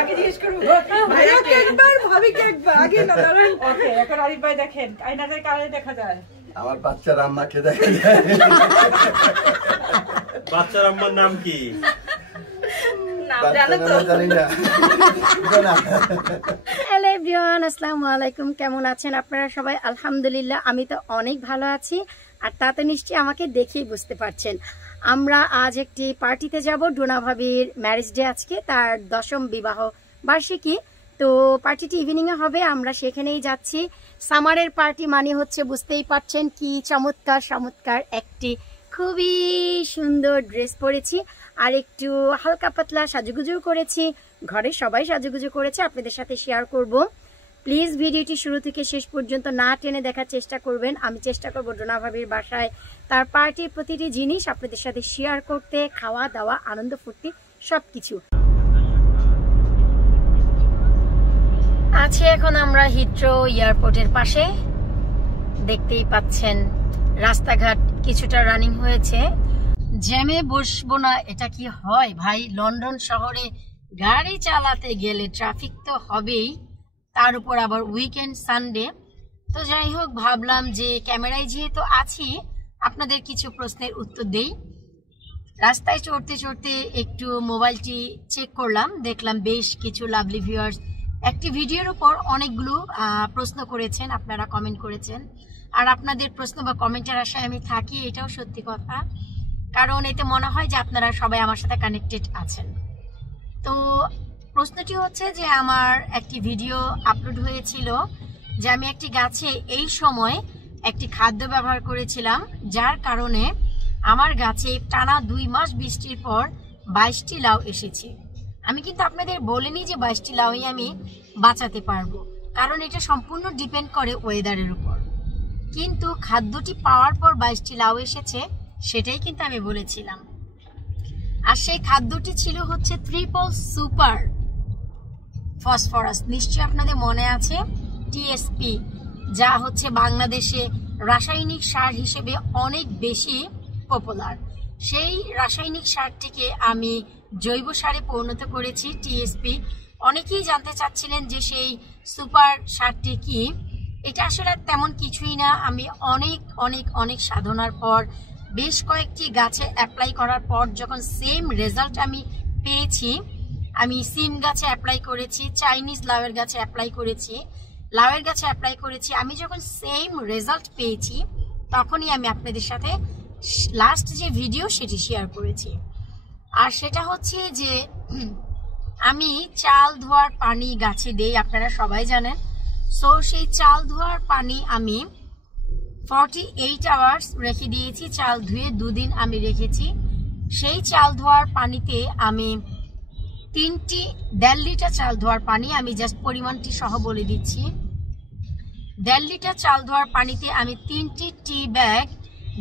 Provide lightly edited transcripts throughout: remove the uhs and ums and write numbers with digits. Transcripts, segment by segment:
আগে জিজ্ঞেস করবো ভাইয়াকে একবার ভাবিকে একবার আগে না দাঁড়ান। ওকে এখন আরিফ ভাই দেখেন আয়নাতে কারে দেখা যায়? আমার বাচ্চার আম্মাকে দেখা যায়। বাচ্চার আম্মার নাম কি? হ্যালো এভরিওয়ান, আসসালামু আলাইকুম। কেমন আছেন আপনারা সবাই? আলহামদুলিল্লাহ আমি তো অনেক ভালো আছি। আর তা তো নিশ্চয়ই আমাকে দেখেই বুঝতে পারছেন, আমরা আজ একটি পার্টিতে যাব। ডোনা ভাবির ম্যারেজ ডে আজকে, তার 10ম বিবাহ বার্ষিকী। তো পার্টিটি ইভিনিংয়ে হবে, আমরা সেখানেই যাচ্ছি। সামারের পার্টি মানে হচ্ছে বুঝতেই পারছেন কি চমৎকার চমৎকার একটি খুবই সুন্দর ড্রেস পরেছি আর একটু হালকা পাতলা সাজুগুজু করেছি। ঘরে সবাই সাজুগুজু করেছে, আপনাদের সাথে শেয়ার করব। প্লিজ ভিডিওটি শুরু থেকে শেষ পর্যন্ত না টেনে দেখার চেষ্টা করবেন। আমি চেষ্টা করব ডোনা ভাবির বাসায় তার পার্টির প্রতিটি জিনিস আপনাদের সাথে শেয়ার করতে, খাওয়া দাওয়া আনন্দ ফুর্তি সবকিছু। আছি এখন আমরা হিথ্রো এয়ারপোর্টের পাশে। দেখতেই পাচ্ছেন রাস্তাঘাট কিছুটা রানিং হয়েছে। জ্যামে বসবো না এটা কি হয় ভাই? লন্ডন শহরে গাড়ি চালাতে গেলে ট্রাফিক তো হবেই, তার উপর আবার উইকেন্ড সানডে। তো যাই হোক, ভাবলাম যে ক্যামেরায় যেহেতু আছি আপনাদের কিছু প্রশ্নের উত্তর দেই। রাস্তায় চড়তে চড়তে একটু মোবাইলটি চেক করলাম, দেখলাম বেশ কিছু লাভলি ভিউয়ার্স একটি ভিডিওর উপর অনেকগুলো প্রশ্ন করেছেন, আপনারা কমেন্ট করেছেন। আর আপনাদের প্রশ্ন বা কমেন্টের আশায় আমি থাকি, এটাও সত্যি কথা, কারণ এতে মনে হয় যে আপনারা সবাই আমার সাথে কানেক্টেড আছেন। তো প্রশ্নটি হচ্ছে যে আমার একটি ভিডিও আপলোড হয়েছিল যে আমি একটি গাছে এই সময় একটি খাদ্য ব্যবহার করেছিলাম, যার কারণে আমার গাছে টানা 2 মাস বৃষ্টির পর 22টি লাউ এসেছে। আমি কিন্তু আপনাদের বলিনি যে 22টি লাউই আমি বাঁচাতে পারবো, কারণ এটা সম্পূর্ণ ডিপেন্ড করে ওয়েদারের উপর। কিন্তু খাদ্যটি পাওয়ার পর 22টি লাউ এসেছে, সেটাই কিন্তু আমি বলেছিলাম। আর সেই খাদ্যটি ছিল হচ্ছে ট্রিপল সুপার ফসফরাস। নিশ্চয়ই আপনাদের মনে আছে, টিএসপি, যা হচ্ছে বাংলাদেশে রাসায়নিক সার হিসেবে অনেক বেশি পপুলার। সেই রাসায়নিক সারটিকে আমি জৈব সারে পরিণত করেছি, টিএসপি। অনেকেই জানতে চাচ্ছিলেন যে সেই সুপার সারটি কি। এটা আসলে তেমন কিছুই না। আমি অনেক অনেক অনেক সাধনার পর বেশ কয়েকটি গাছে অ্যাপ্লাই করার পর যখন সেম রেজাল্ট আমি পেয়েছি, আমি সিম গাছে অ্যাপ্লাই করেছি, চাইনিজ লাউয়ের গাছে অ্যাপ্লাই করেছি, লাউয়ের গাছে অ্যাপ্লাই করেছি, আমি যখন সেম রেজাল্ট পেয়েছি তখনই আমি আপনাদের সাথে লাস্ট যে ভিডিও সেটি শেয়ার করেছি। আর সেটা হচ্ছে যে আমি চাল ধোয়ার পানি গাছে দেই, আপনারা সবাই জানেন। সো সেই চাল ধোয়ার পানি আমি 48 আওয়ার্স রেখে দিয়েছি। চাল ধুয়ে 2 দিন আমি রেখেছি। সেই চাল ধোয়ার পানিতে আমি 1.5 লিটার চাল ধোয়ার পানি, আমি জাস্ট পরিমাণটি সহ বলে দিচ্ছি। 1.5 লিটার চাল ধোয়ার পানিতে আমি 3টি টি ব্যাগ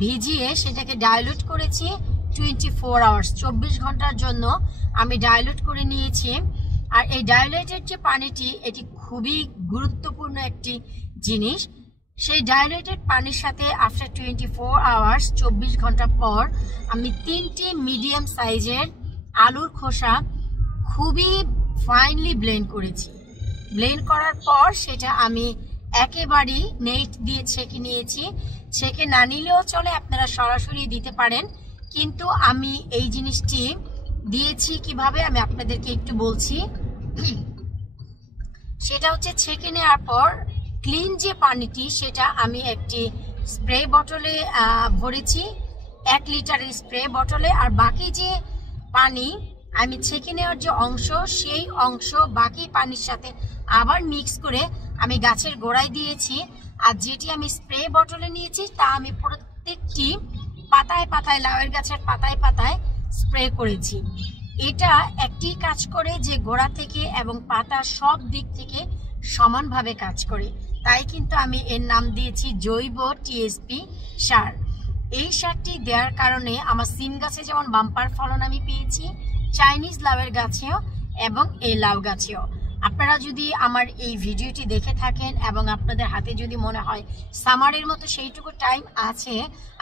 ভিজিয়ে সেটাকে ডাইলুট করেছি 24 আওয়ার্স, 24 ঘন্টার জন্য আমি ডাইলুট করে নিয়েছি। আর এই ডাইলুটেড যে পানিটি, এটি খুবই গুরুত্বপূর্ণ একটি জিনিস। সেই ডাইলুটেড পানির সাথে আফটার 24 আওয়ার্স, 24 ঘন্টা পর, আমি 3টি মিডিয়াম সাইজের আলুর খোসা খুবই ফাইনলি ব্লেন্ড করেছি। ব্লেন্ড করার পর সেটা আমি একেবারেই নেট দিয়ে ছেঁকে নিয়েছি। ছেঁকে না নিলেও চলে, আপনারা সরাসরি দিতে পারেন, কিন্তু আমি এই জিনিসটি দিয়েছি কিভাবে আমি আপনাদেরকে একটু বলছি। সেটা হচ্ছে ছেঁকে নেওয়ার পর ক্লিন যে পানিটি, সেটা আমি একটি স্প্রে বটলে ভরেছি, 1 লিটারের স্প্রে বটলে। আর বাকি যে পানি আমি ছেঁকে নেওয়ার যে অংশ, সেই অংশ বাকি পানির সাথে আবার মিক্স করে আমি গাছের গোড়ায় দিয়েছি। আর যেটি আমি স্প্রে বটলে নিয়েছি তা আমি প্রত্যেকটি পাতায় পাতায়, লাউয়ের গাছের পাতায় পাতায় স্প্রে করেছি। এটা একটি কাজ করে যে গোড়া থেকে এবং পাতা সব দিক থেকে সমানভাবে কাজ করে, তাই কিন্তু আমি এর নাম দিয়েছি জৈব টিএসপি সার। এই সারটি দেওয়ার কারণে আমার সিম গাছে যেমন বাম্পার ফলন আমি পেয়েছি, চাইনিজ লাউয়ের গাছেও এবং এই লাউ গাছেও। আপনারা যদি আমার এই ভিডিওটি দেখে থাকেন এবং আপনাদের হাতে যদি মনে হয় সামারের মতো সেইটুকু টাইম আছে,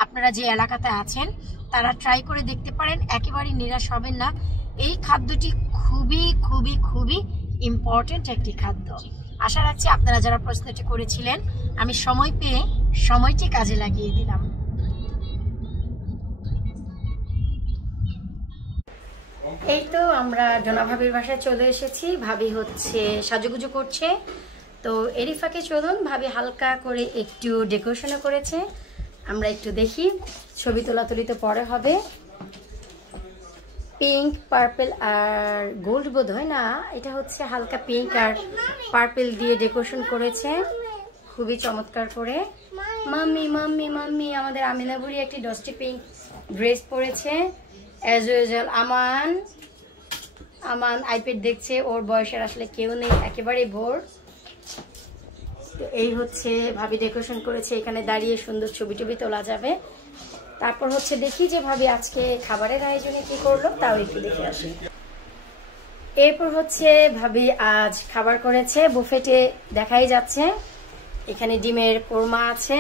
আপনারা যে এলাকাতে আছেন তারা ট্রাই করে দেখতে পারেন, একেবারেই নিরাশ হবেন না। এই খাদ্যটি খুবই খুবই খুবই ইম্পর্টেন্ট একটি খাদ্য। আশা রাখছি আপনারা যারা প্রশ্নটি করেছিলেন আমি সময় পেয়ে সময়টি কাজে লাগিয়ে দিলাম। এই তো আমরা ডোনা ভাবির বাসায় চলে এসেছি। ভাবি হচ্ছে সাজুগুজু করছে, তো এরই ফাঁকে চলুন ভাবি হালকা করে একটু ডেকোরেশনও করেছে, আমরা একটু দেখি। ছবি তোলাতুলি তো পরে হবে। পিঙ্ক, পার্পল আর গোল্ড বোধ হয় না, এটা হচ্ছে হালকা পিঙ্ক আর পার্পল দিয়ে ডেকোরেশন করেছে, খুবই চমৎকার করে। মাম্মি মাম্মি মাম্মি আমাদের আমিনা বুড়ি একটি ডস্টি পিঙ্ক ড্রেস পরেছে অ্যাজ ইউজুয়াল। আমান আইপ্যাড দেখছে, ওর বয়সের আসলে কেউ নেই, একেবারেই ভোর। তো এই হচ্ছে ভাবি ডেকোরেশন করেছে, এখানে দাঁড়িয়ে সুন্দর ছবি টবি তোলা যাবে। তারপর হচ্ছে দেখি যে ভাবি আজকে খাবারের আয়োজনে কি করলো, তাও একটু দেখে আসি। এরপর হচ্ছে ভাবি আজ খাবার করেছে, বুফেটে দেখাই যাচ্ছে। এখানে ডিমের কোরমা আছে,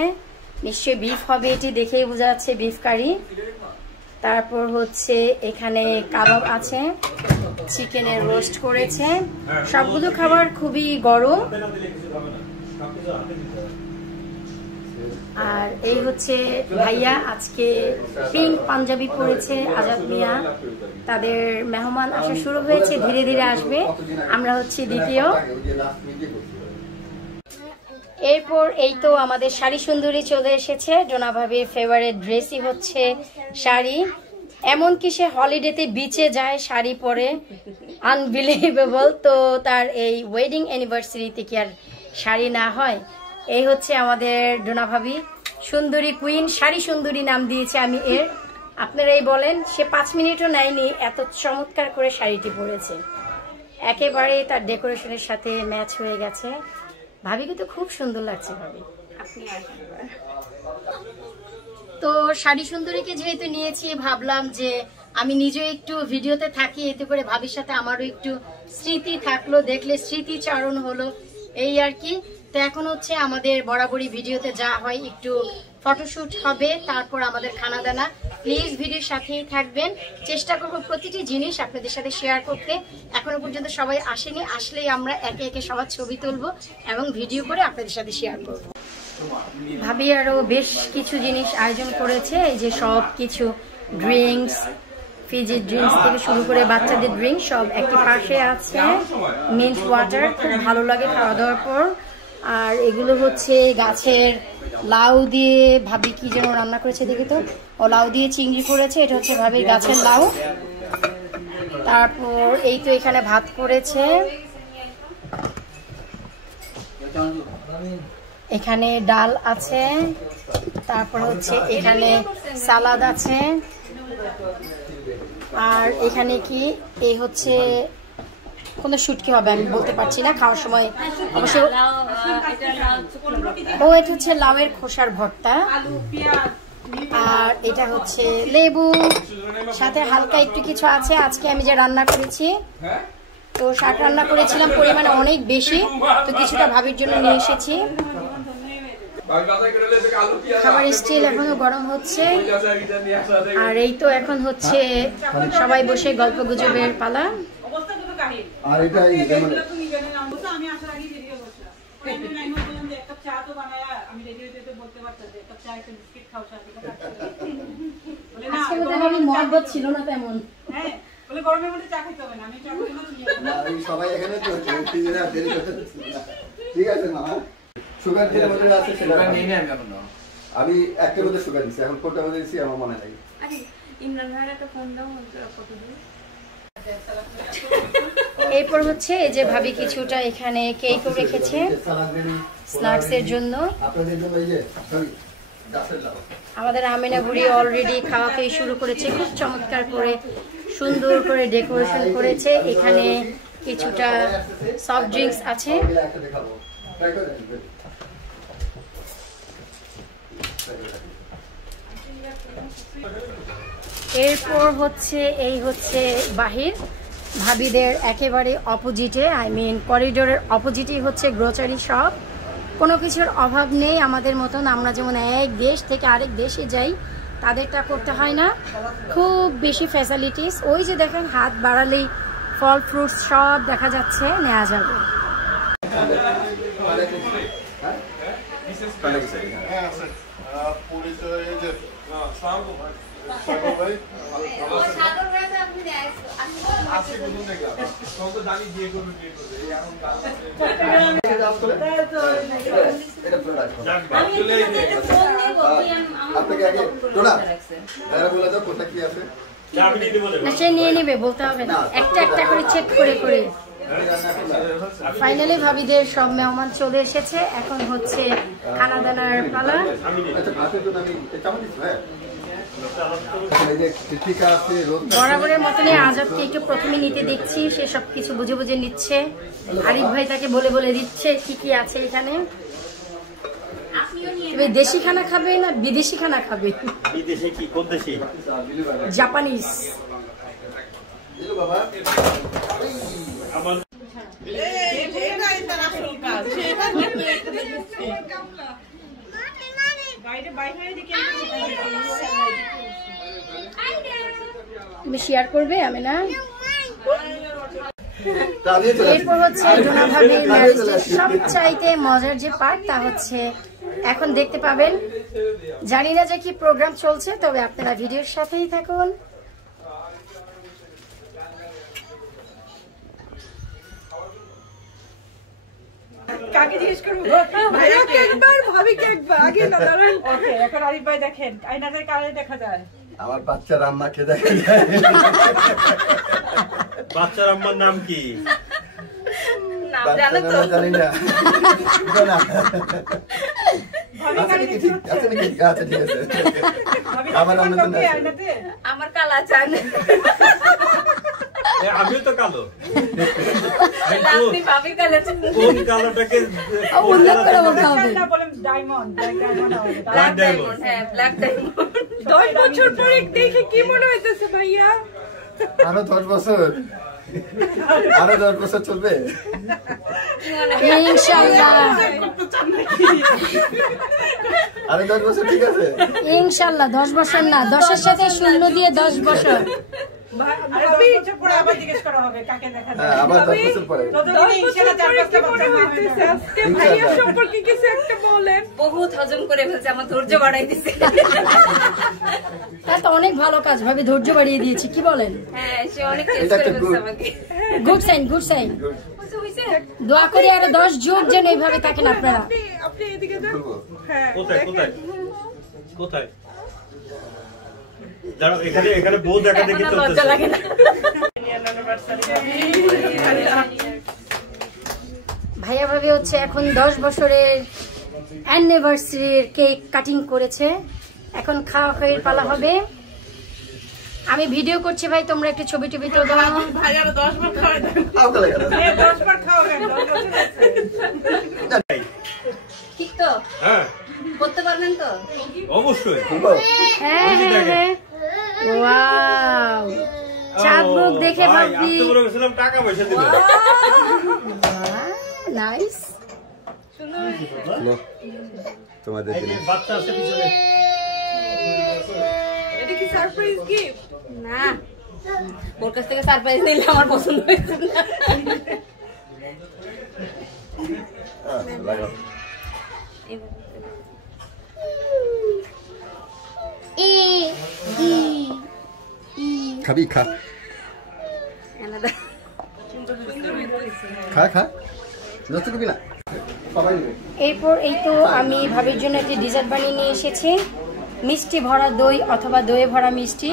নিশ্চয়ই বিফ হবে, এটি দেখেই বোঝা যাচ্ছে বিফ কারি। তারপর হচ্ছে এখানে কাবাব আছে, চিকেনের রোস্ট করেছে। সবগুলো খাবার খুবই গরম। আর এই হচ্ছে ভাইয়া আজকে পিঙ্ক পাঞ্জাবি পরেছে, আজাদ মিয়া। তাদের মেহমান আসা শুরু হয়েছে, ধীরে ধীরে আসবে, আমরা হচ্ছে দ্বিতীয়। এরপর এই তো আমাদের শাড়ি সুন্দরী চলে এসেছে। ডোনা ভাবির ফেভারিট ড্রেসই হচ্ছে শাড়ি, এমনকি সে হলিডেতে বিচে যায় শাড়ি পরে, আনবিলিভেবল। তো তার এই ওয়েডিং অ্যানিভার্সারিতে কি আর শাড়ি না হয়? এই হচ্ছে আমাদের ডোনা ভাবি, সুন্দরী কুইন, শাড়ি সুন্দরী নাম দিয়েছে আমি এর। আপনারাই বলেন, সে 5 মিনিটও নেয়নি, এত চমৎকার করে শাড়িটি পরেছে, একেবারে তার ডেকোরেশনের সাথে ম্যাচ হয়ে গেছে। ভাবিকে তো খুব সুন্দর লাগছে ভাবি, আপনি তো শাড়ি সুন্দরীকে যেহেতু নিয়েছি, ভাবলাম যে আমি নিজেও একটু ভিডিওতে থাকি, এতে করে ভাবির সাথে আমারও একটু স্মৃতি থাকলো, দেখলে স্মৃতিচারণ হলো, এই আর কি। তো এখন হচ্ছে আমাদের বরাবরই ভিডিওতে যা হয়, একটু ফটোশুট হবে, তারপর আমাদের খানা দানা। প্লিজ ভিডিওর সাথেই থাকবেন, চেষ্টা করব প্রতিটি জিনিস আপনাদের সাথে শেয়ার করতে। এখনো পর্যন্ত সবাই আসেনি, আসলেই আমরা একে একে সবার ছবি তুলবো এবং ভিডিও করে আপনাদের সাথে শেয়ার করব। ভাবি আরো বেশ কিছু জিনিস আয়োজন করেছে, এই যে সব কিছু ড্রিঙ্কস, ফিজি ড্রিঙ্কস থেকে শুরু করে বাচ্চাদের ড্রিঙ্ক সব একটি পাশে আছে। মিন্ট ওয়াটার খুব ভালো লাগে খাওয়া দাওয়ার পর। আর এগুলো হচ্ছে গাছের লাউ দিয়ে ভাবি কি যেন রান্না করেছে দেখি তো, ও লাউ দিয়ে চিংড়ি করেছে, এটা হচ্ছে ভাবির গাছের লাউ। তারপর এই তো এখানে ভাত করেছে, এখানে ডাল আছে, তারপর হচ্ছে এখানে সালাদ আছে, আর এখানে কি এই হচ্ছে কোনো শুটকি হবে আমি বলতে পারছি না, খাওয়ার সময় অবশ্য। ও এটা হচ্ছে লাউয়ের খোসার ভর্তা, আর এটা হচ্ছে লেবু, সাথে হালকা একটু কিছু আছে। আজকে আমি যে রান্না করেছি, তো শাক রান্না করেছিলাম পরিমাণে অনেক বেশি, তো কিছুটা ভাবির জন্য নিয়ে এসেছি। খাবার স্টিল এখনো গরম হচ্ছে। আর এই তো এখন হচ্ছে সবাই বসে গল্প গুজবের পালা। আর এটা আমি আসার আগে ভিডিও করছিলাম, বললাম যে একটা চা তো বানায়া আমি রেডিওতে বলতে পারতাম যে একটা চা একটা বিস্কিট খাও, সাথে বলে না আজকে মহব্বত ছিল না তেমন। হ্যাঁ বলে গরমের মধ্যে চা খাইতে হবে না, আমি চা খাবো না, এই সবাই এখানে তো ঠিক আছে না। সুগার যেটা মধ্যে আছে সেটা নিয়ে নেন কেন? আমি একটা মধ্যে সুগার দিছি, এখন কোনটা মধ্যে দিছি আমার মনে নাই। আরে ইমরান ভাইয়ের একটা ফোন দাও, কত দিন। এরপর হচ্ছে এই যে ভাবি কিছুটা এখানে কেকও রেখেছে স্ন্যাক্স এর জন্য। আমাদের আমিনা বুড়ি অলরেডি খাওয়াতে শুরু করেছে, খুব চমৎকার করে সুন্দর করে ডেকোরেশন করেছে। এখানে কিছুটা সফট ড্রিঙ্কস আছে। এরপর হচ্ছে এই হচ্ছে বাহির, ভাবিদের একেবারে অপোজিটে, আই মিন করিডোরের অপোজিটেই হচ্ছে গ্রোসারি শপ। কোনো কিছুর অভাব নেই আমাদের মতন, আমরা যেমন এক দেশ থেকে আরেক দেশে যাই তাদেরটা করতে হয় না, খুব বেশি ফ্যাসিলিটিস। ওই যে দেখেন হাত বাড়ালেই ফল ফ্রুটস সব দেখা যাচ্ছে, নেওয়া যাবে। সে নিয়ে নেবে, বলতে হবে না, একটা একটা করে চেক করে করে। ফাইনালি ভাবিদের সব মেহমান চলে এসেছে, এখন হচ্ছে খানা দানার পালা। বরাবরের মতনই আজাদকে একটু প্রথমে নিতে দেখছি, সে সবকিছু বুঝে বুঝে নিচ্ছে। আরিফ ভাই তাকে বলে বলে দিচ্ছে কি কি আছে এখানে। তুমি দেশি খানা খাবে না বিদেশি খানা খাবে? বিদেশি কি, কোন দেশি? জাপানিজ। তুমি শেয়ার করবে? আমি না। এরপর হচ্ছে ডোনা ভাবির ম্যারেজের সবচাইতে মজার যে পার্ট, তা হচ্ছে এখন দেখতে পাবেন। জানি না যে কি প্রোগ্রাম চলছে, তবে আপনারা ভিডিওর সাথেই থাকুন। কাকে জিজ্ঞেস করবো? ভাইয়াকে একবার, ভাবিকে একবার, আগে না দাঁড়ান। ওকে, এখন আরিফ ভাই দেখেন, আয়নাতে কারে দেখা যায়? আমার বাচ্চার আম্মাকে দেখা যায়। বাচ্চার আম্মার নাম কি? জানি না। আমার কালা চান। আমিও তো কালো। ভাবির কালা চান। কোন কালোটাকে ডায়মন্ড? Black diamond. হ্যাঁ, ব্ল্যাক ডায়মন্ড। 10 বছর পরে দেখে কি মনে হইতেছে ভাইয়া? আরো 10 বছর, আরো 10 বছর চলবে ইনশাআল্লাহ। আরো 10 বছর, ঠিক আছে ইনশাআল্লাহ। 10 বছর না, 10-এর সাথে শূন্য দিয়ে 10 বছর। ভাবি পরে আবার জিজ্ঞেস করা হবে কাকে দেখা যায়। হ্যাঁ, আবার 10 বছর পরে। ইনশাআল্লাহ 4-5টা বাচ্চা হইতেছে আজকে ভাইয়া সম্পর্কে কিছু একটা বলেন। বহুত হজম করে ফেলছে, আমার ধৈর্য বাড়াই দিছে। তা তো অনেক ভালো কাজ, ভাবি ধৈর্য বাড়িয়ে দিয়েছি, কি বলেন? হ্যাঁ, সে অনেক টেস্ট করে ফেলছে আমাকে। Good sign, good sign. দোয়া করি আরো 10 যুগ যেন এইভাবে থাকেন আপনারা। আপনি এদিকে যান। হ্যাঁ, কোথায় কোথায় কোথায়? দাঁড়াও, এখানে এখানে বউ দেখা দেখি চলতেছে। লজ্জা লাগে না। ভাইয়া ভাবি হচ্ছে এখন 10 বছরের অ্যানিভার্সারির কেক কাটিং করেছে, এখন খাওয়া খাওয়ার পালা হবে। আমি ভিডিও করছি ভাই, তোমরা একটু ছবি টবি তো দাও। ভাই আরো 10 বার খাওয়া দেন। 10 বার খাওয়াবেন, 10 বছর আছে। ঠিক তো? হ্যাঁ, করতে পারবেন তো? অবশ্যই। হ্যাঁ হ্যাঁ, ওয়াও, চাঁদ মুখ দেখে ভাই, ভাবি আমি তো বলে গেছিলাম টাকা পয়সা দিবেন। নাইস। তোমাদের এই যে বাচ্চা আছে পিছনে। এটা কি সারপ্রাইজ গিফট? না, ওর কাছ থেকে সারপ্রাইজ নিলে আমার পছন্দ হয়েছে না। লাগাও। খাবি, খা খা খা, নষ্ট করবি না। এরপর এই তো আমি ভাবির জন্য একটি ডিজার্ট বানিয়ে নিয়ে এসেছি, মিষ্টি ভরা দই অথবা দইয়ে ভরা মিষ্টি।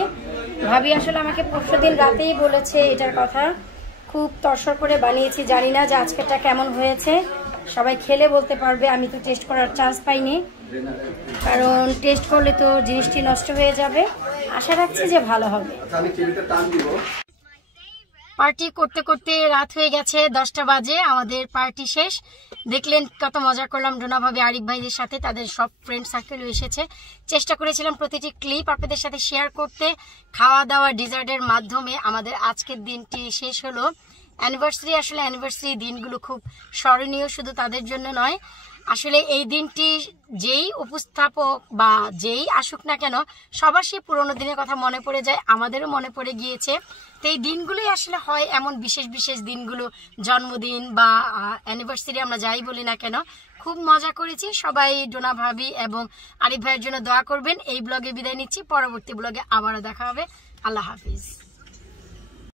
ভাবি আসলে আমাকে পরশুদিন রাতেই বলেছে এটার কথা, খুব তরসর করে বানিয়েছি। জানি না যে আজকেরটা কেমন হয়েছে, সবাই খেলে বলতে পারবে। আমি তো টেস্ট করার চান্স পাইনি, কারণ টেস্ট করলে তো জিনিসটি নষ্ট হয়ে যাবে। আশা রাখছি যে ভালো হবে। আমি টিভিটা টান দিব। পার্টি করতে করতে রাত হয়ে গেছে, 10টা বাজে। আমাদের পার্টি শেষ। দেখলেন কত মজা করলাম ডোনা ভাবি আরিফ ভাইদের সাথে, তাদের সব ফ্রেন্ড সার্কেলও এসেছে। চেষ্টা করেছিলাম প্রতিটি ক্লিপ আপনাদের সাথে শেয়ার করতে। খাওয়া দাওয়া ডিজার্টের মাধ্যমে আমাদের আজকের দিনটি শেষ হলো। অ্যানিভার্সারি, আসলে অ্যানিভার্সারি দিনগুলো খুব স্মরণীয়, শুধু তাদের জন্য নয়, আসলে এই দিনটি যেই উপস্থাপক বা যেই আসুক না কেন সবার সেই পুরোনো দিনের কথা মনে পড়ে যায়, আমাদেরও মনে পড়ে গিয়েছে। তো এই দিনগুলোই আসলে হয় এমন বিশেষ বিশেষ দিনগুলো, জন্মদিন বা অ্যানিভার্সারি আমরা যাই বলি না কেন। খুব মজা করেছি। সবাই ডোনা ভাবি এবং আরিফ ভাইয়ের জন্য দোয়া করবেন। এই ব্লগে বিদায় নিচ্ছি, পরবর্তী ব্লগে আবারও দেখা হবে। আল্লাহ হাফিজ।